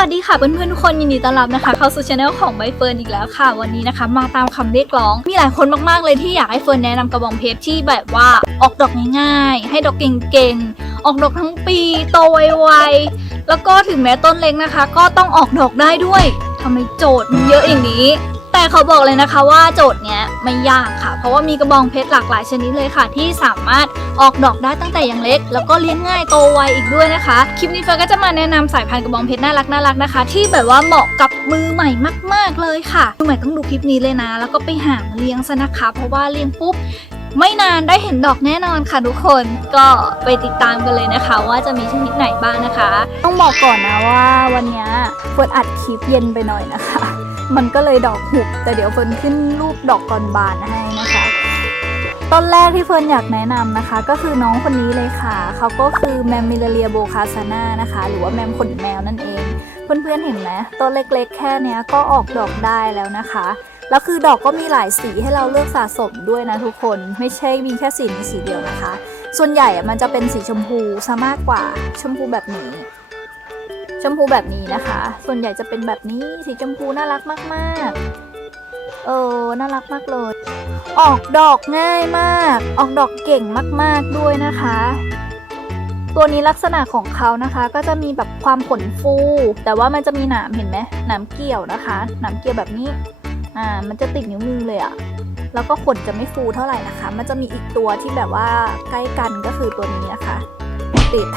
วัสดีค่ะเพื่อนๆทุกคนยินดีต้อนรับนะคะเข้าสู่ช anel ของใบเฟิร์นอีกแล้วค่ะ วันนี้นะคะ มาตามคำเรียกร้อง มีหลายคนมากๆเลยที่อยากให้เฟิร์นแนะนำกระบองเพชรที่แบบว่าออกดอกง่ายๆ ให้ดอกเก่งๆ ออกดอกทั้งปีโตไวๆแล้วก็ถึงแม้ต้นเล็กนะคะ ก็ต้องออกดอกได้ด้วยทำไมโจทย์มันเยอะอย่างนี้ แต่เขาบอกเลยนะคะว่าโจทย์เนี้ยไม่ยากค่ะ เพราะว่ามีกระบองเพชรหลากหลายชนิดเลยค่ะ ที่สามารถออกดอกได้ตั้งแต่ย่างเล็ก แล้วก็เลี้ยงง่ายโตไวอีกด้วยนะคะ คลิปนี้เฟิร์นก็จะมาแนะนำสายพันธุ์กระบองเพชรน่ารักน่ารักนะคะ ที่แบบว่าเหมาะกับมือใหม่มาก ๆเลยค่ะมือใหม่ต้องดูคลิปนี้เลยนะ แล้วก็ไปหาเลี้ยงซะนะคะ เพราะว่าเลี้ยงปุ๊บไม่นานได้เห็นดอกแน่นอนค่ะทุกคนก็ไปติดตามกันเลยนะคะ ว่าจะมีชนิดไหนบ้างนะคะ ต้องบอกก่อนนะว่าวันนี้เฟิร์นอัดคลิปเย็นไปหน่อยนะคะ มันก็เลยดอกหุบ แต่เดี๋ยวเฟิร์นขึ้นรูปดอกก่อนบานให้นะคะ ต้นแรกที่เฟิร์นอยากแนะนำนะคะ ก็คือน้องคนนี้เลยค่ะ เขาก็คือแมมมิลเลียโบคาซาน่านะคะ หรือว่าแมมขนแมวนั่นเอง เพื่อนๆเห็นไหมต้นเล็กๆ แค่เนี้ยก็ออกดอกได้แล้วนะคะแล้วคือดอกก็มีหลายสีให้เราเลือกสะสมด้วยนะทุกคนไม่ใช่มีแค่สีนี้สีเดียวนะคะ ส่วนใหญ่อะมันจะเป็นสีชมพูซะมากกว่าชมพูแบบนี้ ชมพูแบบนี้นะคะ ส่วนใหญ่จะเป็นแบบนี้สีชมพูน่ารักมากๆ เออ น่ารักมากเลย ออกดอกง่ายมาก ออกดอกเก่งมากๆด้วยนะคะ ตัวนี้ลักษณะของเขานะคะ ก็จะมีแบบความขนฟู แต่ว่ามันจะมีหนามเห็นไหมหนามเกี่ยวนะคะ หนามเกี่ยวแบบนี้ อ่า มันจะติดนิ้วมือเลยอะแล้วก็ขนจะไม่ฟูเท่าไหร่นะคะ มันจะมีอีกตัวที่แบบว่าใกล้กันก็คือตัวนี้นะคะ ติด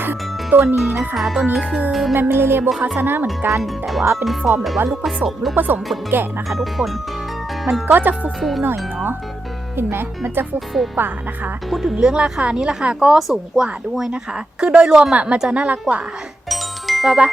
ตัวนี้นะคะ ตัวนี้คือแมมเมเลียโบคาซาน่าเหมือนกัน แต่ว่าเป็นฟอร์มแบบว่าลูกผสม ลูกผสมขนแกะนะคะ ทุกคน มันก็จะฟูๆหน่อยเนาะ เห็นไหม มันจะฟูๆกว่านะคะ พูดถึงเรื่องราคานี่ราคาก็สูงกว่าด้วยนะคะ คือโดยรวมอะมันจะน่ารักกว่าว่าปะ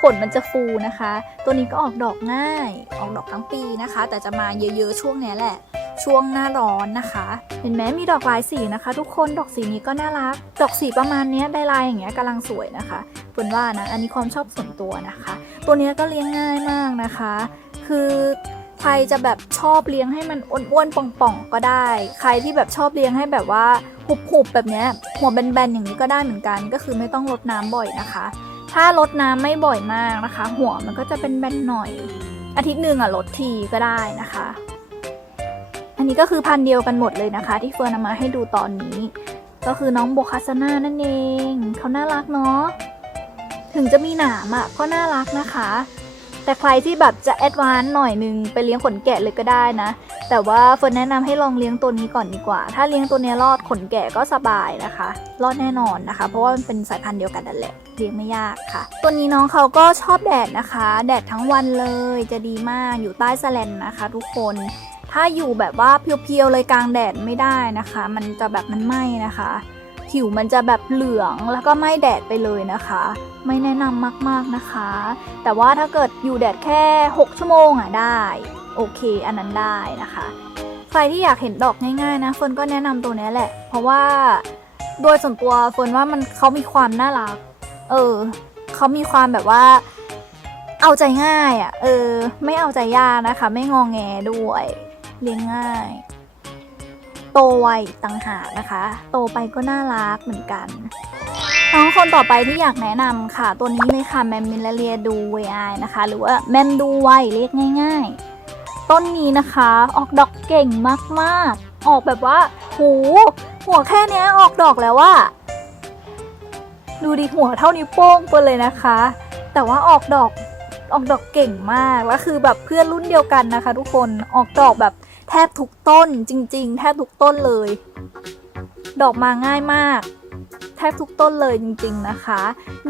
ขนมันจะฟูนะคะ ตัวนี้ก็ออกดอกง่าย ออกดอกทั้งปีนะคะ แต่จะมาเยอะๆช่วงนี้แหละ ช่วงหน้าร้อนนะคะ เห็นไหมมีดอกหลายสีนะคะ ทุกคนดอกสีนี้ก็น่ารัก ดอกสีประมาณนี้ยได้ลายอย่างเงี้ยกำลังสวยนะคะเฟิร์นว่านะอันนี้ความชอบส่วนตัวนะคะ ตัวเนี้ยก็เลี้ยงง่ายมากนะคะ คือใครจะแบบชอบเลี้ยงให้มันอ้วนๆป่องๆก็ได้ ใครที่แบบชอบเลี้ยงให้แบบว่าหุบๆแบบเนี้ยหัวแบนๆอย่างนี้ก็ได้เหมือนกัน ก็คือไม่ต้องรดน้ำบ่อยนะคะ ถ้ารดน้ำไม่บ่อยมากนะคะ หัวมันก็จะเป็นแบนหน่อย อาทิตย์หนึ่งอะลดทีก็ได้นะคะ อันนี้ก็คือพันเดียวกันหมดเลยนะคะ ที่เฟิร์นเอามาให้ดูตอนนี้ ก็คือน้องโบคาซาน่านั่นเอง เขาน่ารักเนาะถึงจะมีหนามอะก็น่ารักนะคะ แต่ใครที่แบบจะแอดวานซ์หน่อยนึงไปเลี้ยงขนแกะเลยก็ได้นะ แต่ว่าเฟิร์นแนะนำให้ลองเลี้ยงตัวนี้ก่อนดีกว่า ถ้าเลี้ยงตัวนี้รอดขนแกะก็สบายนะคะ รอดแน่นอนนะคะ เพราะว่ามันเป็นสายพันธุ์เดียวกันนั่นแหละเลี้ยงไม่ยากค่ะ ตัวนี้น้องเขาก็ชอบแดดนะคะ แดดทั้งวันเลยจะดีมากอยู่ใต้สแลนนะคะ ทุกคน ถ้าอยู่แบบว่าเพียวๆเลยกลางแดดไม่ได้นะคะ มันจะแบบมันไหม้นะคะ ผิวมันจะแบบเหลืองแล้วก็ไหม้แดดไปเลยนะคะ ไม่แนะนำมากๆนะคะ แต่ว่าถ้าเกิดอยู่แดดแค่ 6 ชั่วโมงอะได้ โอเค อันนั้นได้นะคะ ใครที่อยากเห็นดอกง่ายๆนะเฟิร์นก็แนะนำตัวนี้แหละ เพราะว่าโดยส่วนตัวเฟิร์นว่ามันเขามีความน่ารัก เออเขามีความแบบว่าเอาใจง่ายอะ่ะ เออ ไม่เอาใจยากนะคะ ไม่งองแงด้วย เลี้ยงง่าย โตไวต่างหากนะคะ โตไปก็น่ารักเหมือนกันน้องคนต่อไปที่อยากแนะนำค่ะ ตัวนี้เลยค่ะแมมมิลเลียดูเวไอนะคะ หรือว่าแมมดูไวเรียกง่าย ๆ ต้นนี้นะคะ ออกดอกเก่งมากๆ ออกแบบว่าหูหัวแค่เนี้ยออกดอกแล้วว่าดูดิหัวเท่านิ้วโป้งไปเลยนะคะ แต่ว่าออกดอกออกดอกเก่งมากแล้วคือแบบเพื่อนรุ่นเดียวกันนะคะ ทุกคนออกดอกแบบ บทุกต้นจริง ๆ แทบทุกต้นเลย ดอกมาง่ายมาก แทบทุกต้นเลยจริง ๆนะคะ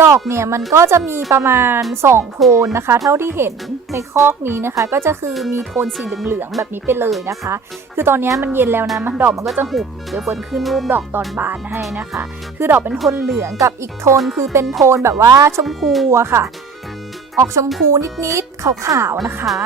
ดอกเนี่ยมันก็จะมีประมาณ 2 โทนนะคะ เท่าที่เห็นในคอกนี้นะคะ ก็จะคือมีโทนสีเหลืองๆแบบนี้ไปเลยนะคะ คือตอนนี้มันเย็นแล้วนะมันดอกมันก็จะหุบเดี๋ยวเฟิร์นขึ้นรูปดอกตอนบานให้นะคะ คือดอกเป็นโทนเหลืองกับอีกโทนคือเป็นโทนแบบว่าชมพูอะค่ะ ออกชมพูนิดๆขาวๆนะคะ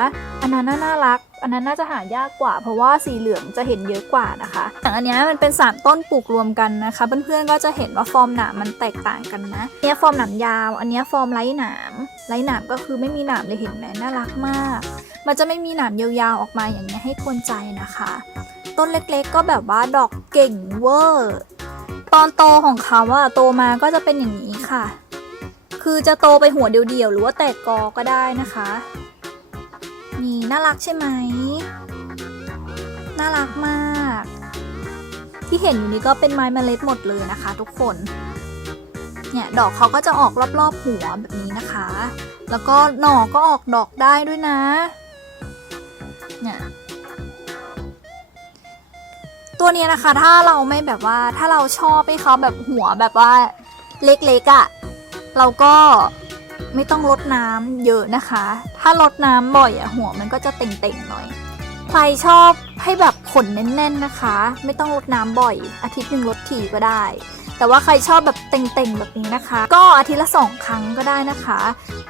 อันนั้นน่าน่ารัก อันนั้นน่าจะหายากกว่า เพราะว่าสีเหลืองจะเห็นเยอะกว่านะคะอย่างอันนี้มันเป็นสามต้นปลูกรวมกันนะคะ เพื่อนๆก็จะเห็นว่าฟอร์มหนามมันแตกต่างกันนะเนี้ยฟอร์มหนามยาว อันนี้ฟอร์มไร้หนามไร้หนามก็คือไม่มีหนามเลยเห็นไหมน่ารักมาก มันจะไม่มีหนามยาวๆออกมาอย่างเงี้ให้ทนใจนะคะ ต้นเล็กๆ ก็แบบว่าดอกเก่งเวอร์ตอนโตของเขาอะโตมาก็จะเป็นอย่างนี้ค่ะ คือจะโตไปหัวเดียวๆหรือว่าแตกกอก็ได้นะคะ น่ารักใช่ไหม น่ารักมาก ที่เห็นอยู่นี้ก็เป็นไม้เมล็ดหมดเลยนะคะ ทุกคน เนี่ยดอกเขาก็จะออกรอบๆหัวแบบนี้นะคะ แล้วก็หน่อก็ออกดอกได้ด้วยนะ เนี่ยตัวนี้นะคะถ้าเราไม่แบบว่าถ้าเราชอบให้เขาแบบหัวแบบว่าเล็กๆอะ่ะ เราก็ ไม่ต้องลดน้ำเยอะนะคะ ถ้าลดน้ำบ่อยอะหัวมันก็จะเต่งๆหน่อย ใครชอบให้แบบขนแน่นๆนะคะ ไม่ต้องลดน้ำบ่อย อาทิตย์หนึ่งลดทีก็ได้ แต่ว่าใครชอบแบบเต่งๆแบบนี้นะคะ ก็อาทิตย์ละสองครั้งก็ได้นะคะ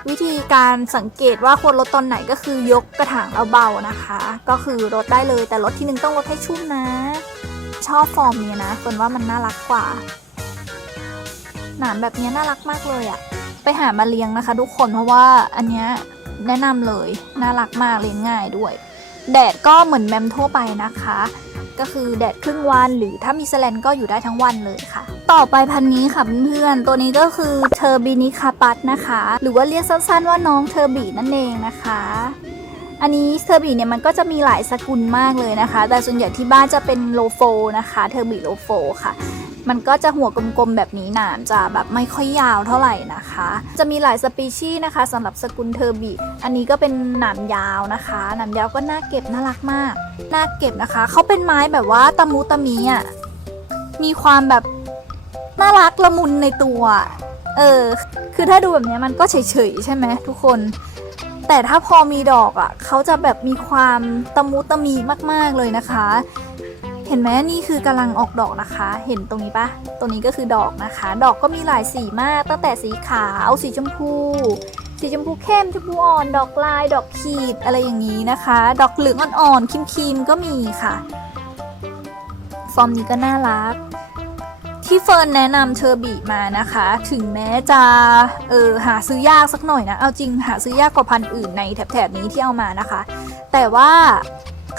วิธีการสังเกตว่าควรลดตอนไหนก็คือยกกระถางเราเบานะคะ ก็คือลดได้เลยแต่ลดทีนึงต้องลดให้ชุ่มนะ ชอบฟอร์มเนี้ยนะคนว่ามันน่ารักกว่าหนามแบบเนี้ยน่ารักมากเลยอะ ไปหามาเลี้ยงนะคะ ทุกคนเพราะว่าอันเนี้ยแนะนำเลยน่ารักมากเลี้ยงง่ายด้วย แดดก็เหมือนแมมทั่วไปนะคะ ก็คือแดดครึ่งวันหรือถ้ามีแสแลนก็อยู่ได้ทั้งวันเลยค่ะ ต่อไปพันนี้ค่ะเพื่อนตัวนี้ก็คือเทอร์บินิคาปัสนะคะ หรือว่าเรียกสั้นๆว่าน้องเทอร์บีนั่นเองนะคะอันนี้เทอร์บีเนี่ยมันก็จะมีหลายสกุลมากเลยนะคะ แต่ส่วนใหญ่ที่บ้านจะเป็นโลโฟนะคะ เทอร์บีโลโฟค่ะ มันก็จะหัวกลมๆแบบนี้หนามจะแบบไม่ค่อยยาวเท่าไหร่นะคะ จะมีหลายสปีชีส์นะคะสำหรับสกุลเทอร์บีอันนี้ก็เป็นหนามยาวนะคะหนามยาวก็น่าเก็บน่ารักมากน่าเก็บนะคะเขาเป็นไม้แบบว่าตะมุตะมีอะมีความแบบน่ารักละมุนในตัวเออคือถ้าดูแบบนี้มันก็เฉยๆใช่ไหมทุกคน แต่ถ้าพอมีดอกอะเขาจะแบบมีความตะมุตะมีมากๆเลยนะคะ เห็นไหมนี่คือกำลังออกดอกนะคะ เห็นตรงนี้ปะตรงนี้ก็คือดอกนะคะ ดอกก็มีหลายสีมาก ตั้งแต่สีขาวสีชมพู สีชมพูเข้มชมพูอ่อน ดอกลาย ดอกขีดอะไรอย่างนี้นะคะ ดอกเหลืองอ่อนๆครีมๆก็มีค่ะ ฟอร์มนี้ก็น่ารักที่เฟิร์นแนะนำเชอร์บีมานะคะ ถึงแม้จะเออหาซื้อยากสักหน่อยนะ เอาจริงหาซื้อยากกว่าพันธุ์อื่นในแถบๆนี้ที่เอามานะคะ แต่ว่า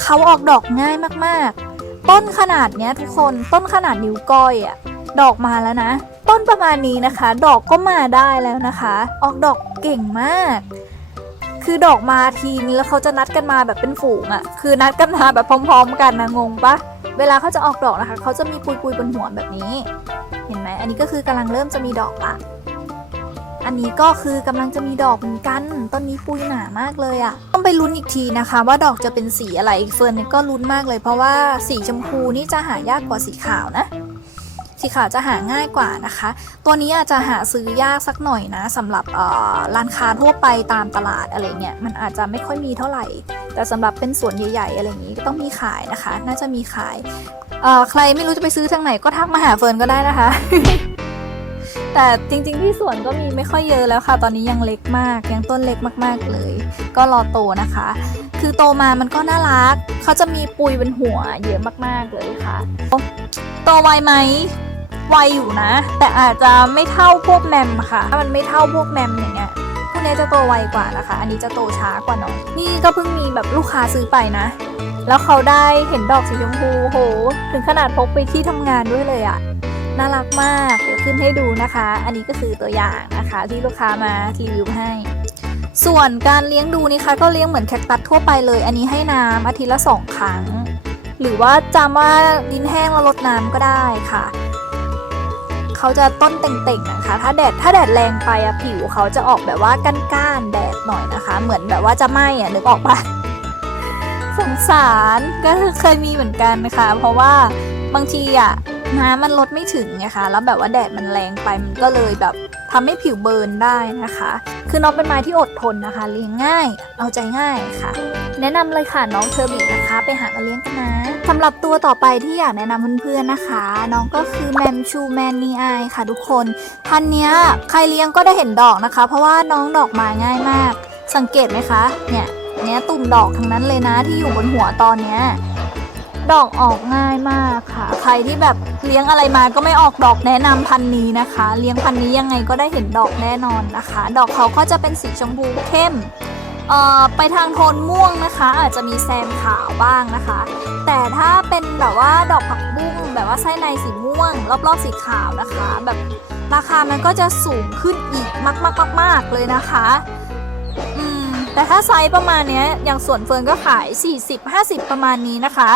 เขาออกดอกง่ายมากๆ ต้นขนาดเนี้ยทุกคนต้นขนาดนิ้วก้อยอะดอกมาแล้วนะ ต้นประมาณนี้นะคะ ดอกก็มาได้แล้วนะคะ ออกดอกเก่งมาก คือดอกมาทีนแล้วเขาจะนัดกันมาแบบเป็นฝูงอะคือนัดกันมาแบบพร้อม ๆ กันนะงงปะเวลาเขาจะออกดอกนะคะเขาจะมีปุยๆบนหัวแบบนี้ เห็นไหมอันนี้ก็คือกำลังเริ่มจะมีดอกละ อันนี้ก็คือกำลังจะมีดอกเหมือนกันต้นนี้ปุยหนามากเลยอะต้องไปลุ้นอีกทีนะคะ ว่าดอกจะเป็นสีอะไรเฟิร์นก็ลุ้นมากเลย เพราะว่าสีชมพูนี่จะหายากกว่าสีขาวนะ สีขาวจะหาง่ายกว่านะคะ ตัวนี้อาจจะหาซื้อยากสักหน่อยนะสำหรับร้านค้าทั่วไปตามตลาดอะไรเงี้ยมันอาจจะไม่ค่อยมีเท่าไหร่ แต่สำหรับเป็นสวนใหญ่ๆอะไรอย่างนี้ก็ต้องมีขายนะคะ น่าจะมีขายใครไม่รู้จะไปซื้อทางไหนก็ทักมาหาเฟิร์นก็ได้นะคะ แต่จริงๆที่สวนก็มีไม่ค่อยเยอะแล้วค่ะ ตอนนี้ยังเล็กมากยังต้นเล็กมากๆเลย ก็รอโตนะคะ คือโตมามันก็น่ารักเขาจะมีปุยบนหัวเยอะมากๆเลยค่ะโตไวไหมไวอยู่นะ แต่อาจจะไม่เท่าพวกแมมค่ะ ถ้ามันไม่เท่าพวกแมมอย่างเงี้ยพวกนี้จะโตไวกว่านะคะ อันนี้จะโตช้ากว่าน่อยนี่ก็เพิ่งมีแบบลูกค้าซื้อไปนะ แล้วเขาได้เห็นดอกสีชมพูโห ถึงขนาดพกไปที่ทำงานด้วยเลยอะ น่ารักมาก เดี๋ยวขึ้นให้ดูนะคะ อันนี้ก็คือตัวอย่างนะคะ ที่ลูกค้ามารีวิวให้ ส่วนการเลี้ยงดูนี่คะก็เลี้ยงเหมือนแคคตัสทั่วไปเลย อันนี้ให้น้ำอาทิตย์ละสองครั้ง หรือว่าจำว่าดินแห้งแล้วลดน้ำก็ได้ค่ะเขาจะต้นเต่งๆนะคะ ถ้าแดด ถ้าแดดแรงไปอะผิวเขาจะออกแบบว่าก้านๆแดดหน่อยนะคะ เหมือนแบบว่าจะไหม้อะนึกออกปะสงสาร ก็คือเคยมีเหมือนกันนะคะ เพราะว่าบางทีอะ น้ำมันลดไม่ถึงไงคะแล้วแบบว่าแดดมันแรงไปมันก็เลยแบบทำให้ผิวเบิร์นได้นะคะ คือน้องเป็นไม้ที่อดทนนะคะ เลี้ยงง่าย เอาใจง่ายค่ะ แนะนำเลยค่ะน้องเทอร์บินะคะ ไปหามาเลี้ยงกันนะสำหรับตัวต่อไปที่อยากแนะนำเพื่อนๆนะคะ น้องก็คือแมมชูแมนนีไอค่ะทุกคน พันเนี้ยใครเลี้ยงก็ได้เห็นดอกนะคะ เพราะว่าน้องดอกมาง่ายมาก สังเกตไหมคะ เนี่ย เนี้ยตุ่มดอกทั้งนั้นเลยนะที่อยู่บนหัวตอนเนี้ย ดอกออกง่ายมากค่ะ ใครที่แบบเลี้ยงอะไรมาก็ไม่ออกดอกแนะนำพันนี้นะคะ เลี้ยงพันนี้ยังไงก็ได้เห็นดอกแน่นอนนะคะ ดอกเขาก็จะเป็นสีชมพูเข้มเอ่อไปทางโทนม่วงนะคะ อาจจะมีแซมขาวบ้างนะคะ แต่ถ้าเป็นแบบว่าดอกผักบุ้งแบบว่าไส้ในสีม่วง รอบๆสีขาวนะคะ แบบราคามันก็จะสูงขึ้นอีกมากๆๆๆเลยนะคะ แต่ถ้าไซส์ประมาณนี้อย่างส่วนเฟิร์นก็ขาย 40-50 ประมาณนี้นะคะ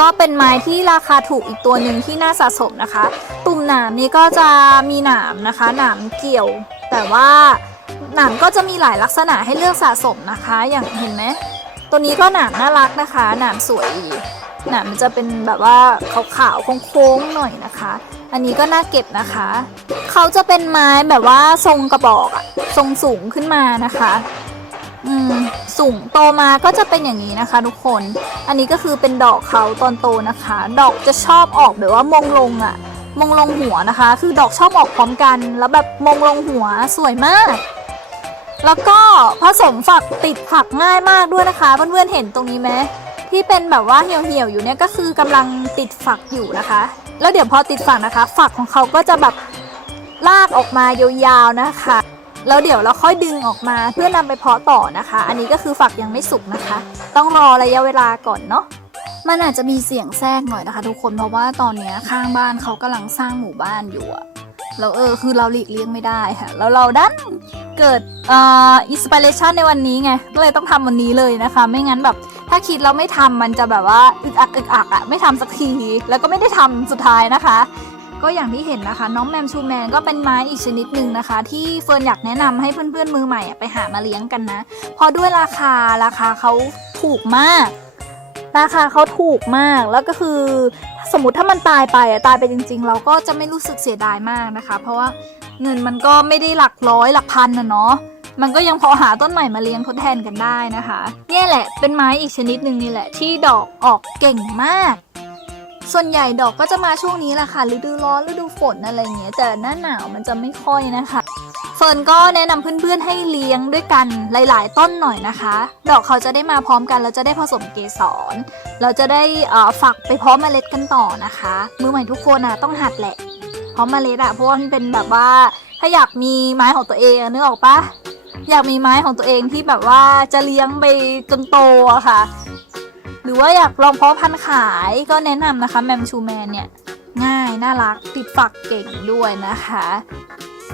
ก็เป็นไม้ที่ราคาถูกอีกตัวหนึ่งที่น่าสะสมนะคะ ตุ่มหนามนี้ก็จะมีหนามนะคะหนามเกี่ยว แต่ว่าหนามก็จะมีหลายลักษณะให้เลือกสะสมนะคะ อย่างเห็นไหมตัวนี้ก็หนามน่ารักนะคะ หนามสวยดีห นามมันจะเป็นแบบว่าขาวๆโค้งๆหน่อยนะคะ อันนี้ก็น่าเก็บนะคะ เขาจะเป็นไม้แบบว่าทรงกระบอกอะทรงสูงขึ้นมานะคะอืมสูงโตมาก็จะเป็นอย่างนี้นะคะทุกคน อันนี้ก็คือเป็นดอกเขาตอนโตนะคะ ดอกจะชอบออกแบบว่ามงลงอะมงลงหัวนะคะ คือดอกชอบออกพร้อมกัน แล้วแบบมงลงหัวสวยมาก แล้วก็ผสมฝักติดฝักง่ายมากด้วยนะคะ เพื่อนๆเห็นตรงนี้ไหม ที่เป็นแบบว่าเหี่ยวๆอยู่เนี่ยก็คือกำลังติดฝักอยู่นะคะ แล้วเดี๋ยวพอติดฝักนะคะ ฝักของเขาก็จะแบบลากออกมายาวๆนะคะ แล้วเดี๋ยวเราค่อยดึงออกมาเพื่อนำไปเพาะต่อนะคะ อันนี้ก็คือฝักยังไม่สุกนะคะ ต้องรอระยะเวลาก่อนเนาะมันอาจจะมีเสียงแทรกหน่อยนะคะ ทุกคนเพราะว่าตอนนี้ข้างบ้านเขากำลังสร้างหมู่บ้านอยู่อะแล้วเออคือเราหลีกเลี่ยงไม่ได้ค่ะแล้วเราดันเกิดอ่ออินสปิเรชันในวันนี้ไงก็เลยต้องทำวันนี้เลยนะคะ ไม่งั้นแบบ ถ้าคิดแล้วไม่ทำมันจะแบบว่าอึกอักอึกอักอะไม่ทำสักที แล้วก็ไม่ได้ทำสุดท้ายนะคะ ก็อย่างที่เห็นนะคะ น้องแมมชูแมนก็เป็นไม้อีกชนิดหนึ่งนะคะ ที่เฟิร์นอยากแนะนำให้เพื่อนๆมือใหม่ไปหามาเลี้ยงกันนะเพราะด้วยราคาราคาเขาถูกมาก ราคาเขาถูกมากแล้วก็คือสมมติถ้ามันตายไปอะตายไปจริง ๆ เราก็จะไม่รู้สึกเสียดายมากนะคะ เพราะว่าเงินมันก็ไม่ได้หลักร้อยหลักพันนะเนาะ มันก็ยังพอหาต้นใหม่มาเลี้ยงทดแทนกันได้นะคะเนี่ยแหละเป็นไม้อีกชนิดหนึ่งนี่แหละที่ดอกออกเก่งมาก ส่วนใหญ่ดอกก็จะมาช่วงนี้แหละค่ะฤดูร้อนฤดูฝนอะไรเงี้ยแต่หน้าหนาวมันจะไม่ค่อยนะคะเฟิร์นก็แนะนำเพื่อนๆให้เลี้ยงด้วยกันหลายๆ ต้นหน่อยนะคะ ดอกเขาจะได้มาพร้อมกันแล้วจะได้ผสมเกสร เราจะได้ฝักไปเพาะเมล็ดกันต่อนะคะ มือใหม่ทุกคนอะต้องหัดแหละเพราะเมล็ดอะเพราะว่ามันเป็นแบบว่าถ้าอยากมีไม้ของตัวเองนึกออกปะ อยากมีไม้ของตัวเองที่แบบว่าจะเลี้ยงไปจนโตอะค่ะ หรือว่าอยากลองเพาะพันธุ์ขายก็แนะนำนะคะแมมชูแมนเนี่ยง่ายน่ารักติดฝักเก่งด้วยนะคะ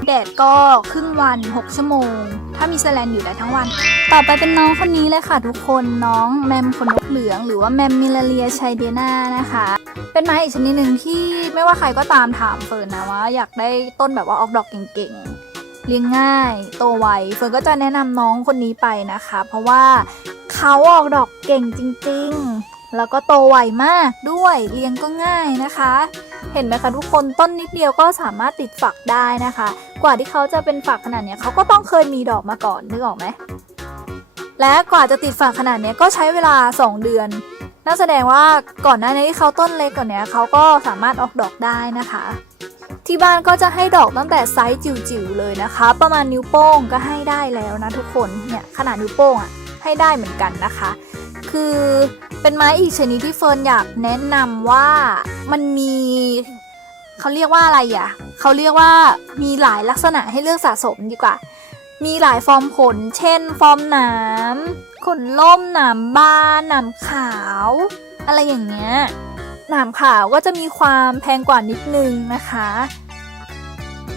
แดดก็ครึ่งวัน 6 ชั่วโมง ถ้ามีแสลนอยู่ได้ทั้งวัน ต่อไปเป็นน้องคนนี้เลยค่ะทุกคนน้องแมมขนนกเหลือง หรือว่าแมมมิลเลียชัยเดนานะคะ เป็นไม้อีกชนิดหนึ่งที่ไม่ว่าใครก็ตามถามเฟิร์นนะว่าอยากได้ต้นแบบว่าออกดอกเก่งๆ เลี้ยงง่าย โตไวเฟิร์นก็จะแนะนำน้องคนนี้ไปนะคะ เพราะว่าเขาออกดอกเก่งจริงๆ แล้วก็โตไวมากด้วยเลี้ยงก็ง่ายนะคะ เห็นไหมคะทุกคนต้นนิดเดียวก็สามารถติดฝักได้นะคะ กว่าที่เขาจะเป็นฝักขนาดนี้เขาก็ต้องเคยมีดอกมาก่อนนึกออกไหมและกว่าจะติดฝักขนาดนี้ก็ใช้เวลา 2 เดือนนั่นแสดงว่าก่อนหน้านี้ที่เขาต้นเล็กกว่านี้เขาก็สามารถออกดอกได้นะคะ ที่บ้านก็จะให้ดอกตั้งแต่ไซส์จิ๋วๆเลยนะคะ ประมาณนิ้วโป้งก็ให้ได้แล้วนะทุกคนเนี่ยขนาดนิ้วโป้งอะให้ได้เหมือนกันนะคะ คือเป็นไม้อีกชนิดที่เฟิร์นอยากแนะนำว่ามันมีเขาเรียกว่าอะไรอะเขาเรียกว่ามีหลายลักษณะให้เลือกสะสมดีกว่า มีหลายฟอร์มขน เช่น ฟอร์มหนามขนล่มหนามบานหนามขาว อะไรอย่างเงี้ยหนามขาวก็จะมีความแพงกว่านิดนึงนะคะ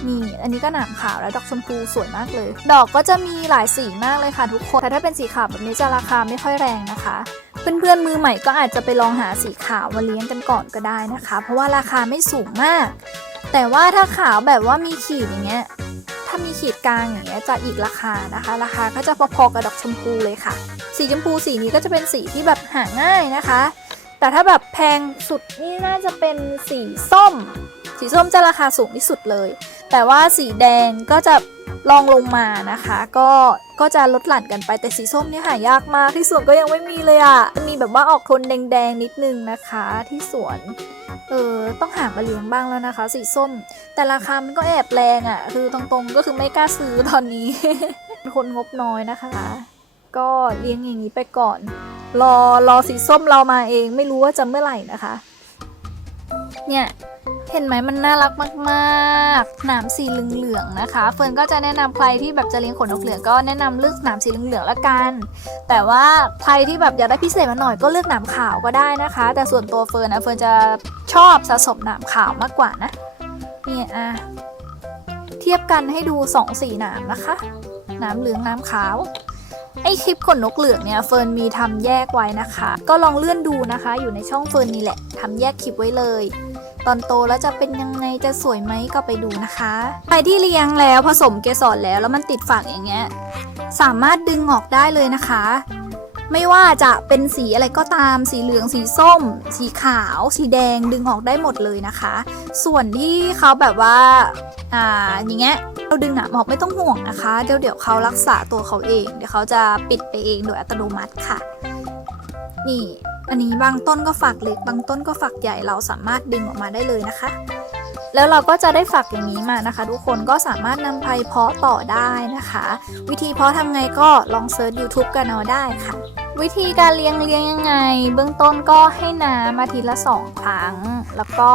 นี่อันนี้ก็หนามขาวแล้วดอกชมพูสวยมากเลย ดอกก็จะมีหลายสีมากเลยค่ะทุกคนแต่ถ้าเป็นสีขาวแบบนี้จะราคาไม่ค่อยแรงนะคะเพื่อนๆมือใหม่ก็อาจจะไปลองหาสีขาวมาเลี้ยงกันก่อนก็ได้นะคะ เพราะว่าราคาไม่สูงมาก แต่ว่าถ้าขาวแบบว่ามีขีดอย่างเงี้ยถ้ามีขีดกลางอย่างเงี้ยจะอีกราคานะคะ ราคาก็จะพอๆกับดอกชมพูเลยค่ะ สีชมพูสีนี้ก็จะเป็นสีที่แบบหาง่ายนะคะ แต่ถ้าแบบแพงสุดนี่น่าจะเป็นสีส้ม สีส้มจะราคาสูงที่สุดเลย แต่ว่าสีแดงก็จะลองลงมานะคะ ก็ก็จะลดหลั่นกันไปแต่สีส้มนี่หายากมากที่สวนก็ยังไม่มีเลยอะ่ะมีแบบว่าออกโทนแดงๆนิดนึงนะคะ ที่สวนเออต้องหามาเลี้ยงบ้างแล้วนะคะ สีส้ม แต่ราคามันก็แอบแรงอะ่ะ คือตรงๆก็คือไม่กล้าซื้อตอนนี้ คนงบน้อยนะคะ ก็เลี้ยงอย่างนี้ไปก่อน รอรอสีส้มเรามาเอง ไม่รู้ว่าจะเมื่อไหร่นะคะ เนี่ย เห็นไหมมันน่ารักมากๆหนามสีเหลืองๆนะคะ เฟิร์นก็จะแนะนำใครที่แบบจะเลี้ยงขนนกเหลืองก็แนะนำเลือกหนามสีเหลืองๆละกัน แต่ว่าใครที่แบบอยากได้พิเศษมาหน่อยก็เลือกหนามขาวก็ได้นะคะ แต่ส่วนตัวเฟิร์นนะเฟิร์นจะชอบสะสมหนามขาวมากกว่านะเนี่ยอะเทียบกันให้ดูสองสีหนามนะคะหนามเหลืองหนามขาวไอคลิปขนนกเหลืองเนี่ยเฟิร์นมีทำแยกไว้นะคะ ก็ลองเลื่อนดูนะคะ อยู่ในช่องเฟิร์นนี่แหละทำแยกคลิปไว้เลย ตอนโตแล้วจะเป็นยังไงจะสวยไหมก็ไปดูนะคะใครที่เลี้ยงแล้วผสมเกสรแล้วแล้วมันติดฝักอย่างเงี้ยสามารถดึงออกได้เลยนะคะ ไม่ว่าจะเป็นสีอะไรก็ตาม สีเหลืองสีส้ม สีขาว สีแดงดึงออกได้หมดเลยนะคะ ส่วนที่เขาแบบว่าอ่าอย่างเงี้ยเราดึงหนามออกไม่ต้องห่วงนะคะ เดี๋ยวเดี๋ยวเขารักษาตัวเขาเอง เดี๋ยวเขาจะปิดไปเองโดยอัตโนมัติค่ะ นี่ อันนี้บางต้นก็ฝักเล็ก บางต้นก็ฝักใหญ่เราสามารถดึงออกมาได้เลยนะคะ แล้วเราก็จะได้ฝักอย่างนี้มานะคะ ทุกคนก็สามารถนำไปเพาะต่อได้นะคะ วิธีเพาะทำไงก็ลองเซิร์ช YouTube กันเอาได้ค่ะ วิธีการเลี้ยงเลี้ยงยังไง เบื้องต้นก็ให้น้ำอาทิตย์ละสองครั้ง แล้วก็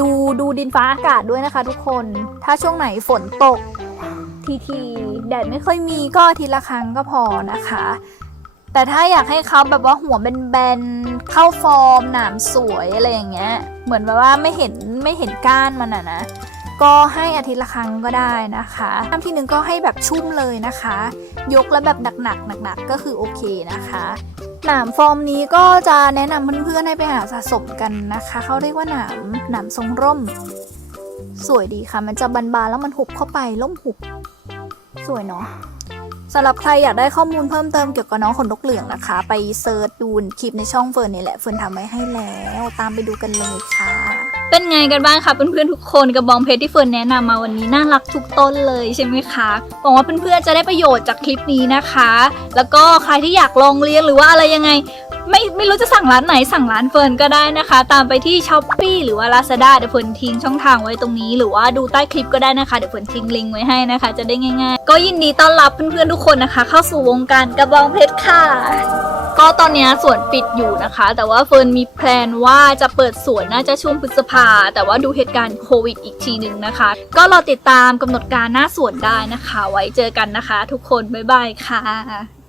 ดูดูดินฟ้าอากาศด้วยนะคะ ทุกคน ถ้าช่วงไหนฝนตกทีทีแดดไม่ค่อยมีก็อาทิตย์ละครั้งก็พอนะคะ แต่ถ้าอยากให้เขาแบบว่าหัวแบนๆเข้าฟอร์มหนามสวยอะไรอย่างเงี้ย เหมือนแบบว่าไม่เห็นไม่เห็นก้านมันอะนะ ก็ให้อาทิตย์ละครั้งก็ได้นะคะทำที่หนึ่งก็ให้แบบชุ่มเลยนะคะ ยกแล้วแบบหนักๆหนักๆก็คือโอเคนะคะหนามฟอร์มนี้ก็จะแนะนำเพื่อนๆให้ไปหาสะสมกันนะคะ เขาเรียกว่าหนามหนามทรงร่ม สวยดีค่ะ มันจะบานๆแล้วมันหุบเข้าไปล่มหุบ สวยเนาะ สำหรับใครอยากได้ข้อมูลเพิ่มเติมเกี่ยวกับน้องขนนกเหลืองนะคะ ไปเซิร์ชดูคลิปในช่องเฟิร์นนี่แหละเฟิร์นทำไว้ให้แล้ว ตามไปดูกันเลยค่ะ เป็นไงกันบ้างคะเพื่อนๆทุกคนกระบองเพชรที่เฟิร์นแนะนำมาวันนี้น่ารักทุกต้นเลยใช่ไหมคะหวังว่าเพื่อนๆจะได้ประโยชน์จากคลิปนี้นะคะ แล้วก็ใครที่อยากลองเรียนหรือว่าอะไรยังไง ไม่ไม่รู้จะสั่งร้านไหนสั่งร้านเฟิร์นก็ได้นะคะ ตามไปที่ s h อ p e e หรือว่า Lazada เดี๋ยวเฟิร์นทิ้งช่องทางไว้ตรงนี้ หรือว่าดูใต้คลิปก็ได้นะคะ เดี๋ยวเฟิร์นทิ้งลิงก์ไว้ให้นะคะ จะได้ง่าย ๆ ก็ยินดีต้อนรับเพื่อนๆทุกคนนะคะ เข้าสู่วงการกระบองเพชรค่ะ ก็ตอนนี้สวนปิดอยู่นะคะ แต่ว่าเฟิร์นมีแพลนว่าจะเปิดสวนน่าจะช่วงพฤษภา แต่ว่าดูเหตุการณ์โควิดอีกทีหนึ่งนะคะ ก็รอติดตามกำหนดการหน้าสวนได้นะคะ ไว้เจอกันนะคะ ทุกคนบ๊ายบายค่ะ